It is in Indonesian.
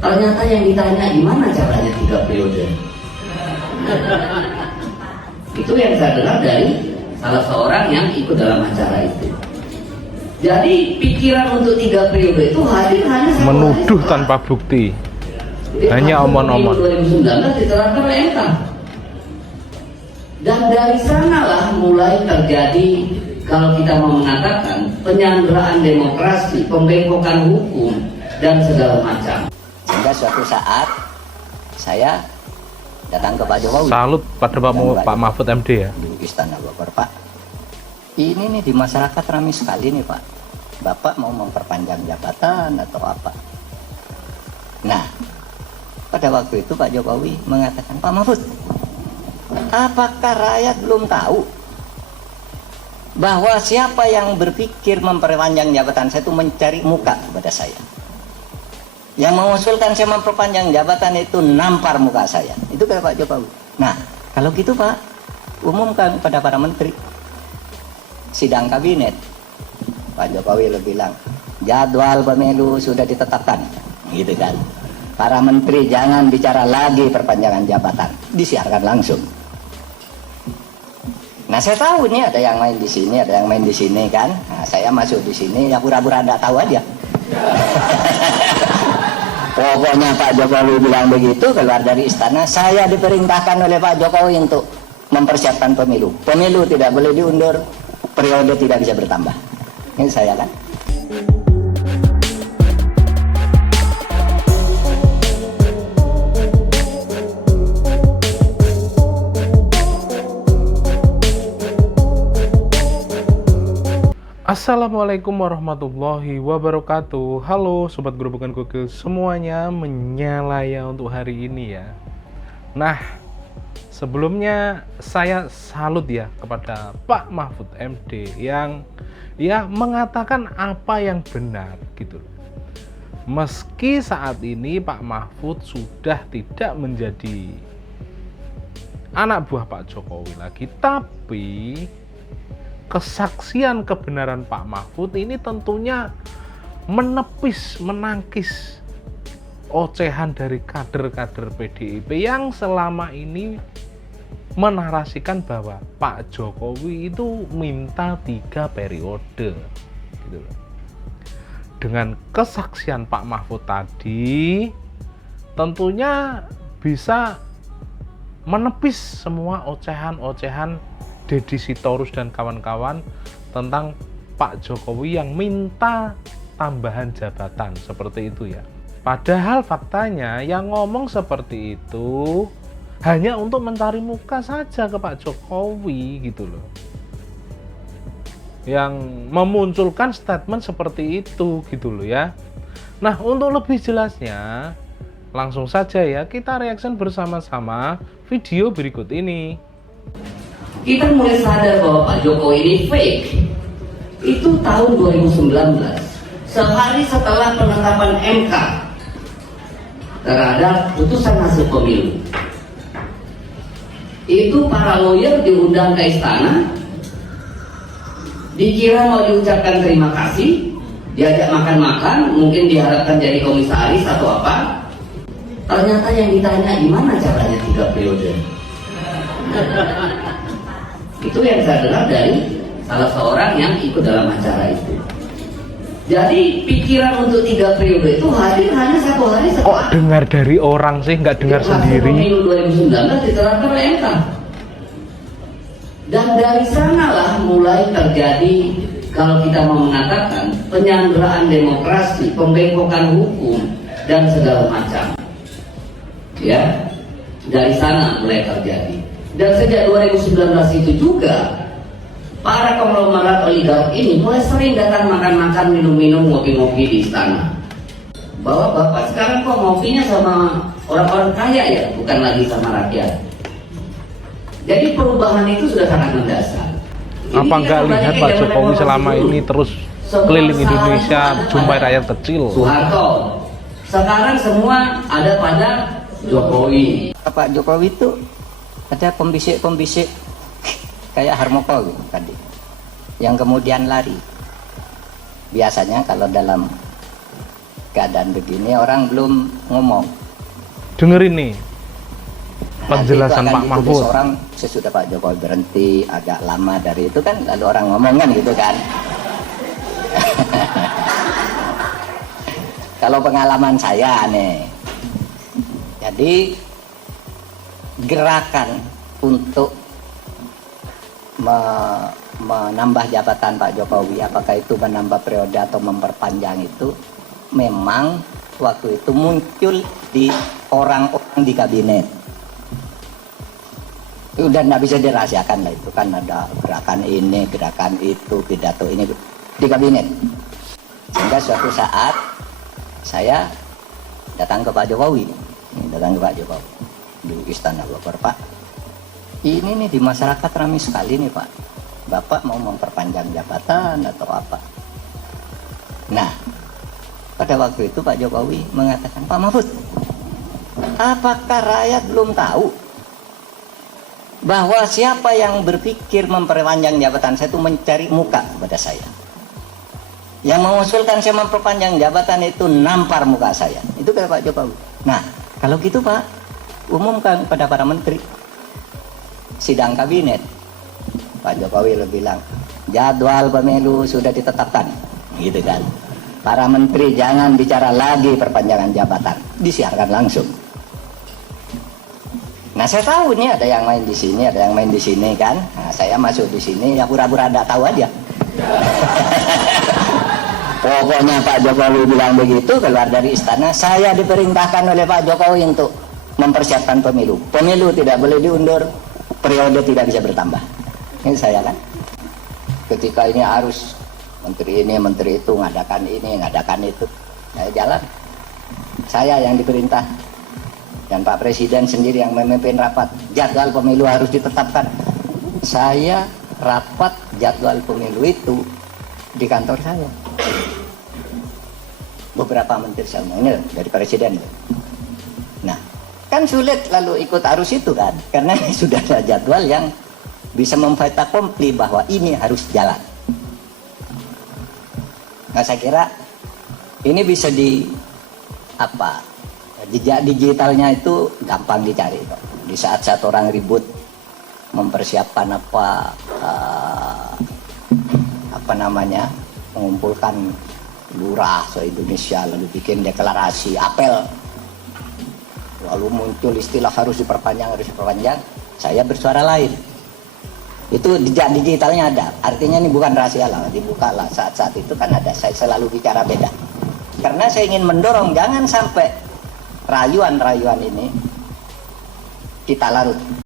Ternyata yang ditanya gimana caranya 3 periode. Itu yang saya dengar dari salah seorang yang ikut dalam acara itu. Jadi pikiran untuk 3 periode itu hadir hanya satu menuduh hari tanpa bukti. Jadi, Hanya omong-omong. 2019 diterapkan oleh MK. Dan dari sanalah mulai terjadi, kalau kita mau mengatakan, penyanderaan demokrasi, pembengkokan hukum, dan segala macam. Sehingga suatu saat saya datang ke Pak Jokowi. Salut pada Pak Mahfud MD ya. Di Istana Bogor, Pak. Ini nih di masyarakat ramai sekali nih Pak. Bapak mau memperpanjang jabatan atau apa? Nah, pada waktu itu Pak Jokowi mengatakan, Pak Mahfud, apakah rakyat belum tahu bahwa siapa yang berpikir memperpanjang jabatan saya itu mencari muka kepada saya? Yang mengusulkan saya memperpanjang jabatan itu nampar muka saya. Itu kata Pak Jokowi. Nah, kalau gitu Pak, umumkan kepada para menteri. Sidang kabinet. Pak Jokowi lebih bilang, jadwal pemilu sudah ditetapkan. Gitu kan. Para menteri jangan bicara lagi perpanjangan jabatan. Disiarkan langsung. Nah, saya tahu nih ada yang main di sini, ada yang main di sini kan. Nah, saya masuk di sini, ya pura-pura enggak tahu aja. Pokoknya Pak Jokowi bilang begitu, keluar dari istana, saya diperintahkan oleh Pak Jokowi untuk mempersiapkan pemilu. Pemilu tidak boleh diundur, periode tidak bisa bertambah. Ini saya kan. Assalamualaikum warahmatullahi wabarakatuh. Halo Sobat Gerobokan Gokil semuanya, menyala ya untuk hari ini ya. Nah, sebelumnya saya salut ya kepada Pak Mahfud MD yang ya mengatakan apa yang benar gitu. Meski saat ini Pak Mahfud sudah tidak menjadi anak buah Pak Jokowi lagi, tapi kesaksian kebenaran Pak Mahfud ini tentunya menepis, menangkis ocehan dari kader-kader PDIP yang selama ini menarasikan bahwa Pak Jokowi itu minta 3 periode gitu loh. Dengan kesaksian Pak Mahfud tadi tentunya bisa menepis semua ocehan-ocehan Deddy Sitorus dan kawan-kawan tentang Pak Jokowi yang minta tambahan jabatan seperti itu ya. Padahal faktanya yang ngomong seperti itu hanya untuk mencari muka saja ke Pak Jokowi gitu loh. Yang memunculkan statement seperti itu gitu loh ya. Nah, untuk lebih jelasnya langsung saja ya kita reaction bersama-sama video berikut ini. Kita mulai sadar bahwa Pak Jokowi ini fake. Itu tahun 2019, sehari setelah penetapan MK terhadap putusan hasil pemilu. Itu para lawyer diundang ke istana, dikira mau diucapkan terima kasih, diajak makan-makan, mungkin diharapkan jadi komisaris atau apa. Ternyata yang ditanya gimana caranya 3 periode. Itu yang saya dengar dari salah seorang yang ikut dalam acara itu. Jadi pikiran untuk 3 periode itu hadir hanya satu hari setelah. Kok dengar dari orang sih, nggak dengar sendiri? Pemilu 2019 diterapkan oleh MK. Dan dari sanalah mulai terjadi, kalau kita mau mengatakan, penyanderaan demokrasi, pembengkokan hukum, dan segala macam. Ya, dari sana mulai terjadi. Dan sejak 2019 itu juga para konglomerat oligark ini mulai sering datang makan-makan, minum-minum, ngopi-ngopi di istana. Bahwa Bapak sekarang kok ngopinya sama orang-orang kaya ya, bukan lagi sama rakyat. Jadi perubahan itu sudah sangat mendasar. Apa nggak lihat Pak Jokowi selama ini terus keliling Indonesia jumpai rakyat kecil? Soeharto. Sekarang semua ada pada Jokowi. Pak Jokowi itu ada pembisik-pembisik kayak Harmoko gitu tadi, yang kemudian lari. Biasanya kalau dalam keadaan begini orang belum ngomong. Dengerin nih Nanti itu penjelasan akan Pak ditulis Mahfud. orang sesudah Pak Jokowi berhenti agak lama dari itu kan, lalu orang ngomong kan gitu kan. Kalau pengalaman saya nih, jadi gerakan untuk menambah jabatan Pak Jokowi, apakah itu menambah periode atau memperpanjang, itu memang waktu itu muncul di orang-orang di kabinet. Itu udah nggak bisa dirahasiakan lah, itu kan ada gerakan ini, gerakan itu, pidato ini di kabinet. Sehingga suatu saat saya datang ke Pak Jokowi, di Istana Bogor. Pak, ini nih di masyarakat ramai sekali nih Pak, Bapak mau memperpanjang jabatan atau apa? Nah, pada waktu itu Pak Jokowi mengatakan, Pak Mahfud, apakah rakyat belum tahu bahwa siapa yang berpikir memperpanjang jabatan saya itu mencari muka kepada saya? Yang mengusulkan saya memperpanjang jabatan itu nampar muka saya. Itu kata Pak Jokowi. Nah, kalau gitu Pak, umumkan pada para menteri. Sidang kabinet, Pak Jokowi lebih bilang, jadwal pemilu sudah ditetapkan, gitu kan. Para menteri jangan bicara lagi perpanjangan jabatan, disiarkan langsung. Nah, saya tahu nih ada yang main di sini, ada yang main di sini kan. Nah, saya masuk di sini ya pura-pura tidak tahu aja. Pokoknya Pak Jokowi bilang begitu, keluar dari istana, saya diperintahkan oleh Pak Jokowi untuk mempersiapkan pemilu. Pemilu tidak boleh diundur, periode tidak bisa bertambah. Ini saya kan. Ketika ini harus menteri ini, menteri itu, ngadakan ini, ngadakan itu. Saya jalan. Saya yang diperintah. Dan Pak Presiden sendiri yang memimpin rapat. Jadwal pemilu harus ditetapkan. Saya rapat jadwal pemilu itu di kantor saya. Beberapa menteri sama ini dari Presiden. Nah, kan sulit lalu ikut arus itu kan, karena sudah ada jadwal yang bisa memfait accompli bahwa ini harus jalan. Nah, saya kira ini bisa jejak digitalnya itu gampang dicari kok. Di saat-saat orang ribut mempersiapkan mengumpulkan lurah se-Indonesia, lalu bikin deklarasi, apel, lalu muncul istilah harus diperpanjang, saya bersuara lain. Itu jejak digitalnya ada, artinya ini bukan rahasia lah, dibuka lah saat-saat itu kan ada. Saya selalu bicara beda, karena saya ingin mendorong jangan sampai rayuan-rayuan ini kita larut.